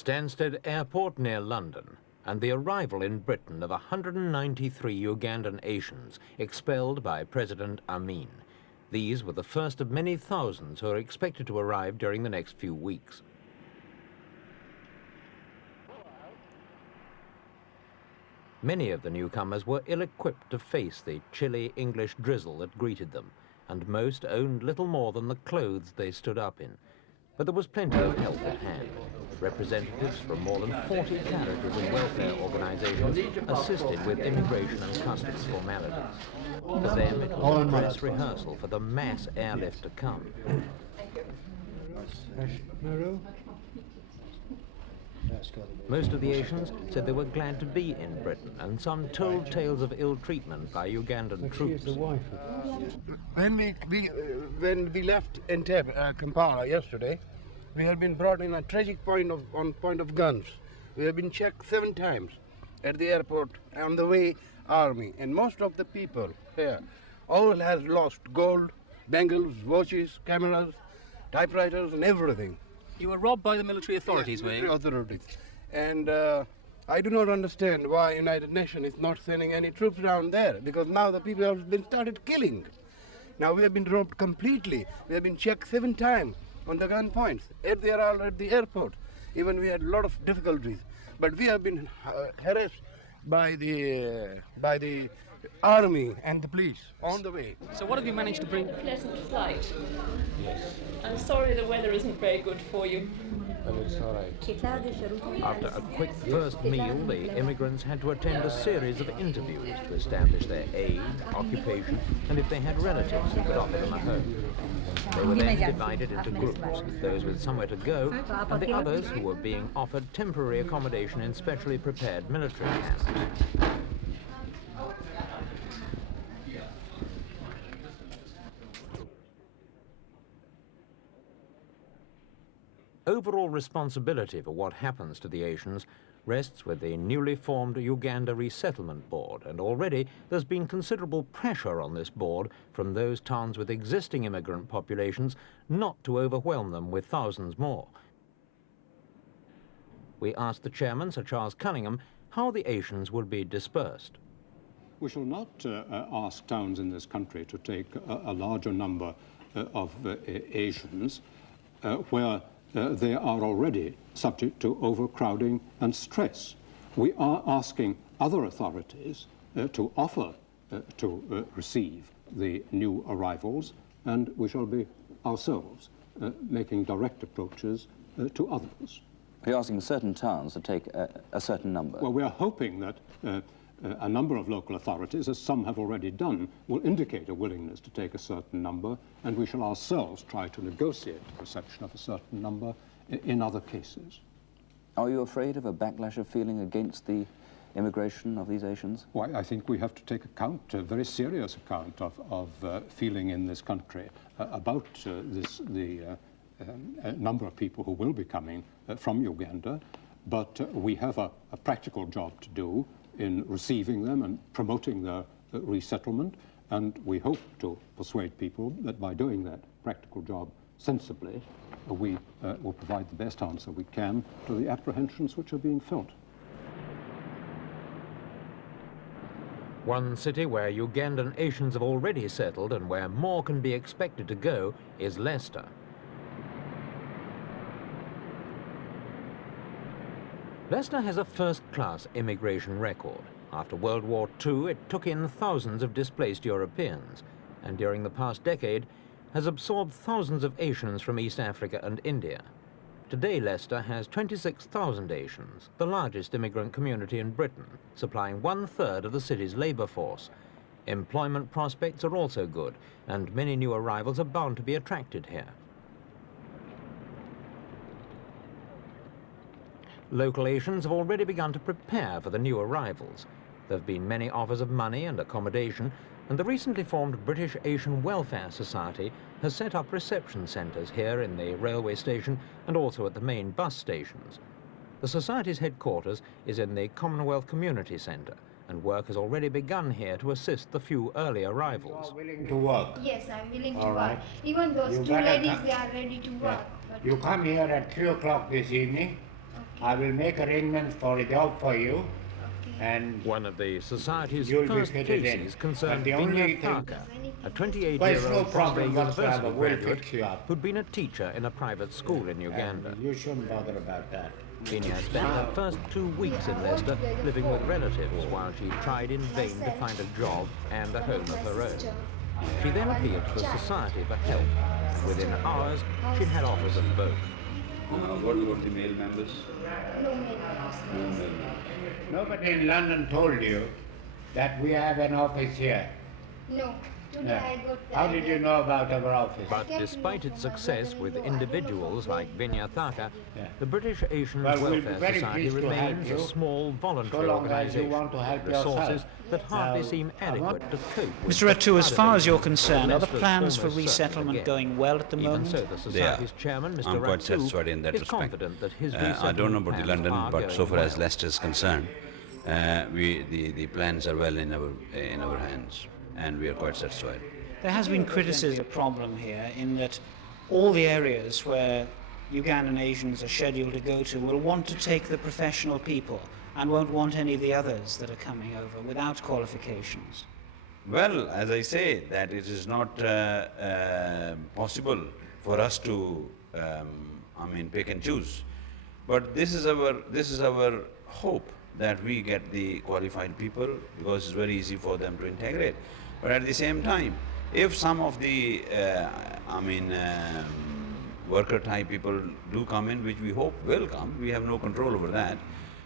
Stansted Airport near London, and the arrival in Britain of 193 Ugandan Asians expelled by President Amin. These were the first of many thousands who are expected to arrive during the next few weeks. Many of the newcomers were ill-equipped to face the chilly English drizzle that greeted them, and most owned little more than the clothes they stood up in. But there was plenty of help at hand. Representatives from more than 40 charities and welfare organisations assisted with immigration and customs formalities. For them, it was a dress rehearsal for the mass airlift to come. Most of the Asians said they were glad to be in Britain, and some told tales of ill treatment by Ugandan troops. When we left Kampala yesterday, we have been brought in a tragic point of guns. We have been checked 7 times at the airport, on the way army, and most of the people here all has lost gold, bangles, watches, cameras, typewriters and everything. You were robbed by the military authorities, were you? Authorities. And I do not understand why United Nations is not sending any troops down there, because now the people have been started killing. Now we have been robbed completely. We have been checked 7 times on the gun points at the airport. Even we had a lot of difficulties, but we have been harassed by the army and the police on the way. So what have you managed to bring? A pleasant flight. Yes. I'm sorry the weather isn't very good for you. But it's all right. After a quick first meal, the immigrants had to attend a series of interviews to establish their age, occupation, and if they had relatives who could offer them a home. They were then divided into groups, those with somewhere to go, and the others who were being offered temporary accommodation in specially prepared military camps. Overall responsibility for what happens to the Asians rests with the newly formed Uganda Resettlement Board, and already there's been considerable pressure on this board from those towns with existing immigrant populations not to overwhelm them with thousands more. We asked the chairman, Sir Charles Cunningham, how the Asians would be dispersed. We shall not ask towns in this country to take a larger number of Asians where they are already subject to overcrowding and stress. We are asking other authorities to offer to receive the new arrivals, and we shall be ourselves making direct approaches to others. Are you asking certain towns to take a certain number? Well, we are hoping that a number of local authorities, as some have already done, will indicate a willingness to take a certain number, and we shall ourselves try to negotiate the reception of a certain number in other cases. Are you afraid of a backlash of feeling against the immigration of these Asians? Why, I think we have to take account, a very serious account of feeling in this country about the number of people who will be coming from Uganda, but we have a practical job to do in receiving them and promoting their resettlement, and we hope to persuade people that by doing that practical job sensibly, we will provide the best answer we can to the apprehensions which are being felt. One city where Ugandan Asians have already settled and where more can be expected to go is Leicester. Leicester has a first-class immigration record. After World War II, it took in thousands of displaced Europeans, and during the past decade has absorbed thousands of Asians from East Africa and India. Today, Leicester has 26,000 Asians, the largest immigrant community in Britain, supplying 1/3 of the city's labour force. Employment prospects are also good, and many new arrivals are bound to be attracted here. Local Asians have already begun to prepare for the new arrivals. There have been many offers of money and accommodation, and the recently formed British Asian Welfare Society has set up reception centres here in the railway station and also at the main bus stations. The Society's headquarters is in the Commonwealth Community Centre, and work has already begun here to assist the few early arrivals. You are willing to work? Yes, I'm willing to All right. work. Even those two ladies, they are ready to work. You come here at 3 o'clock this evening. I will make arrangements for a job for you, and One of the society's you'll be first fitted in. cases concerned But the only Vinya thing- Thakur, a Well, it's 28-year-old no Bombay problem whatsoever. University We'll graduate fix you up. who'd been a teacher in a private school in Uganda. and you shouldn't bother about that. Vinya spent her first 2 weeks in Leicester living with relatives while she tried in vain to find a job and a home of her own. She then appealed to the society for help, and within hours she'd had offers of both. What about the male members? No male. Nobody in London told you that we have an office here. No. Today Yeah. I got How did you know about our office? But despite its success with individuals like Vinya Thakur, Yeah. the British Asians Well, we'll be Welfare very Society pleased to help remains a you, small voluntary so long as you organisation want to help with resources yourself. that hardly Now, seem adequate to cope with Mr. Ratu, as far as you're concerned, are the Leicester's plans for almost certain resettlement again. going well at the Even moment? so, the society's chairman, Mr. I'm quite Ratu, satisfied in that is respect. confident that his I don't know resettlement about the plans London, are but so going far as well. Leicester is concerned, the plans are well in our hands, and we are quite satisfied. There has been criticism, a problem here, in that all the areas where Ugandan Asians are scheduled to go to will want to take the professional people and won't want any of the others that are coming over without qualifications. Well, as I say, that it is not possible for us to, pick and choose. But this is our hope, that we get the qualified people, because it's very easy for them to integrate. But at the same time, if some of the, worker type people do come in, which we hope will come, we have no control over that,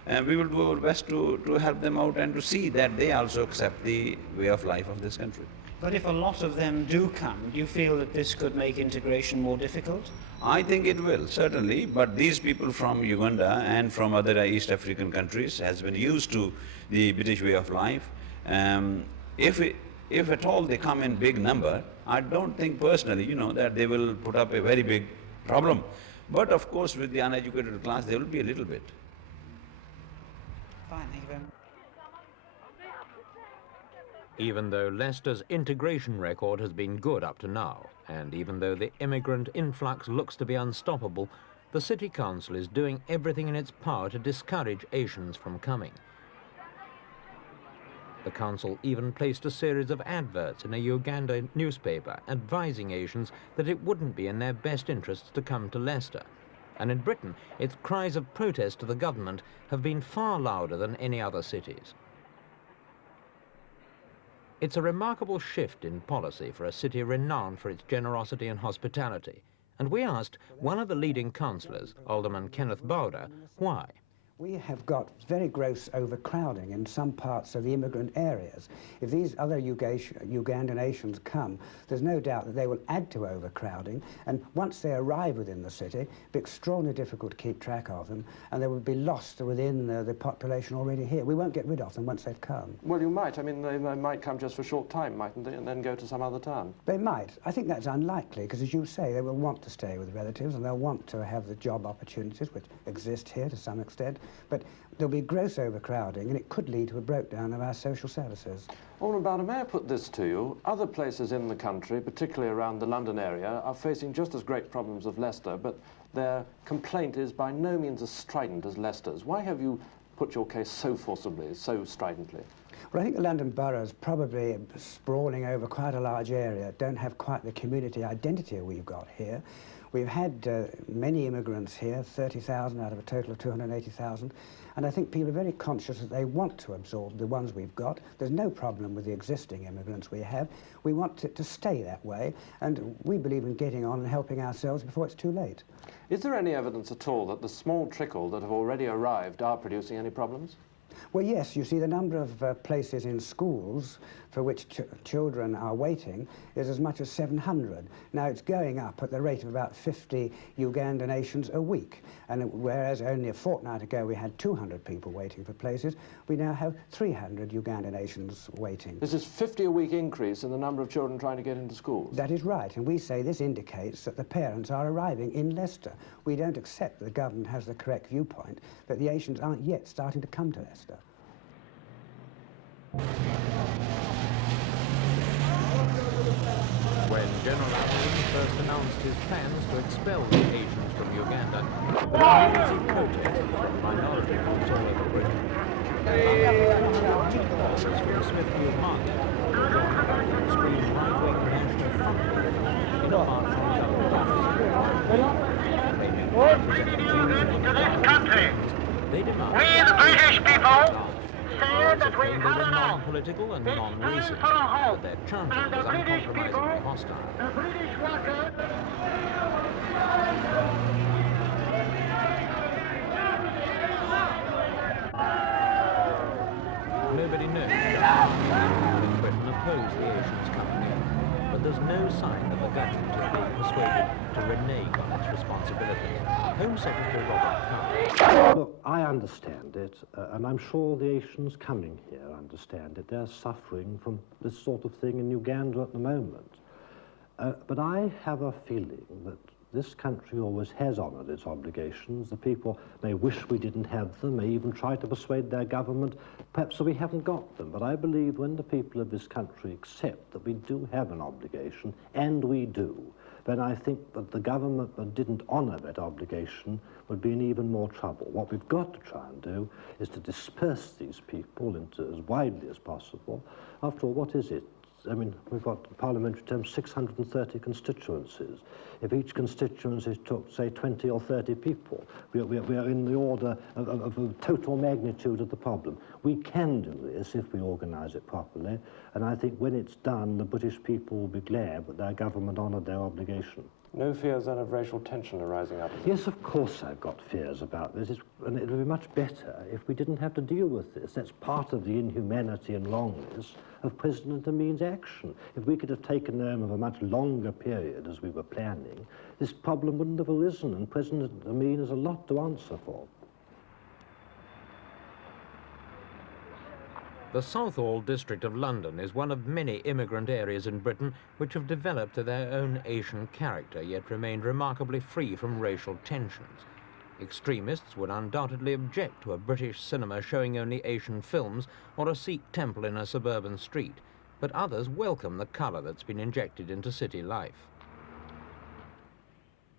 and we will do our best to help them out and to see that they also accept the way of life of this country. But if a lot of them do come, do you feel that this could make integration more difficult? I think it will, certainly, but these people from Uganda and from other East African countries has been used to the British way of life. If at all they come in big number, I don't think personally, that they will put up a very big problem. But of course, with the uneducated class, there will be a little bit. Fine, thank you very much. Even though Leicester's integration record has been good up to now, and even though the immigrant influx looks to be unstoppable, the City Council is doing everything in its power to discourage Asians from coming. The council even placed a series of adverts in a Uganda newspaper advising Asians that it wouldn't be in their best interests to come to Leicester. And in Britain, its cries of protest to the government have been far louder than any other cities. It's a remarkable shift in policy for a city renowned for its generosity and hospitality. And we asked one of the leading councillors, Alderman Kenneth Bowder, why. We have got very gross overcrowding in some parts of the immigrant areas. If these other Ugandan Asians come, there's no doubt that they will add to overcrowding, and once they arrive within the city, it'll be extraordinarily difficult to keep track of them, and they will be lost within the population already here. We won't get rid of them once they've come. Well, you might. I mean, they might come just for a short time, mightn't they, and then go to some other town? They might. I think that's unlikely, because as you say, they will want to stay with relatives, and they'll want to have the job opportunities which exist here to some extent. But there'll be gross overcrowding, and it could lead to a breakdown of our social services. Alderman Bowder, may I put this to you? Other places in the country, particularly around the London area, are facing just as great problems as Leicester, but their complaint is by no means as strident as Leicester's. Why have you put your case so forcibly, so stridently? Well, I think the London boroughs, probably sprawling over quite a large area, don't have quite the community identity we've got here. We've had many immigrants here, 30,000 out of a total of 280,000, and I think people are very conscious that they want to absorb the ones we've got. There's no problem with the existing immigrants we have. We want it to stay that way, and we believe in getting on and helping ourselves before it's too late. Is there any evidence at all that the small trickle that have already arrived are producing any problems? Well, yes, you see the number of places in schools for which children are waiting is as much as 700. Now, it's going up at the rate of about 50 Ugandan Asians a week, and whereas only a fortnight ago we had 200 people waiting for places, we now have 300 Ugandan Asians waiting. This is 50 a week increase in the number of children trying to get into schools. That is right, and we say this indicates that the parents are arriving in Leicester. We don't accept that the government has the correct viewpoint, that the Asians aren't yet starting to come to Leicester. When General Amin first announced his plans to expel the Asians from Uganda, the emergency protest from supporters from the Smithfield Market joined by the extreme right-wing National Front in a march from government offices. They demand we, the British people, say that we had enough. non-political and non-racist, but their chanting was uncompromisingly hostile. The British workers. Nobody knows that Britain opposed the Asians coming in, but there's no sign that the government is being persuaded to renege on its responsibilities. Home Secretary Robert Carr. Look, I understand it, and I'm sure the Asians coming here understand it. They're suffering from this sort of thing in Uganda at the moment. But I have a feeling that this country always has honoured its obligations. The people may wish we didn't have them, may even try to persuade their government, perhaps we haven't got them. But I believe when the people of this country accept that we do have an obligation, and we do, then I think that the government that didn't honour that obligation would be in even more trouble. What we've got to try and do is to disperse these people into as widely as possible. After all, what is it? I mean, we've got, in parliamentary terms, 630 constituencies. If each constituency took, say, 20 or 30 people, we are in the order of the total magnitude of the problem. We can do this if we organise it properly, and I think when it's done, the British people will be glad that their government honoured their obligation. No fears then of racial tension arising out of this? Yes, of course I've got fears about this, and it would be much better if we didn't have to deal with this. That's part of the inhumanity and wrongness of President Amin's action. If we could have taken them over a much longer period as we were planning, this problem wouldn't have arisen, and President Amin has a lot to answer for. The Southall district of London is one of many immigrant areas in Britain which have developed to their own Asian character, yet remained remarkably free from racial tensions. Extremists would undoubtedly object to a British cinema showing only Asian films or a Sikh temple in a suburban street, but others welcome the colour that's been injected into city life.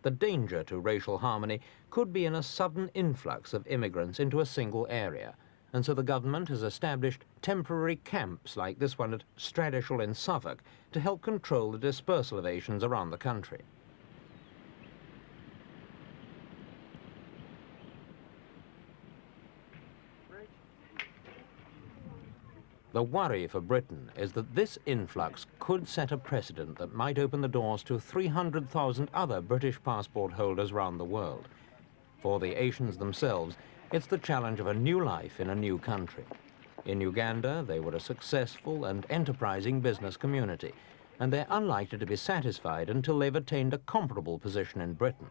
The danger to racial harmony could be in a sudden influx of immigrants into a single area, and so the government has established temporary camps like this one at Stradishall in Suffolk to help control the dispersal of Asians around the country. The worry for Britain is that this influx could set a precedent that might open the doors to 300,000 other British passport holders around the world. For the Asians themselves, it's the challenge of a new life in a new country. In Uganda, they were a successful and enterprising business community, and they're unlikely to be satisfied until they've attained a comparable position in Britain.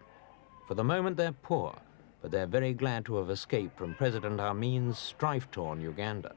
For the moment, they're poor, but they're very glad to have escaped from President Amin's strife-torn Uganda.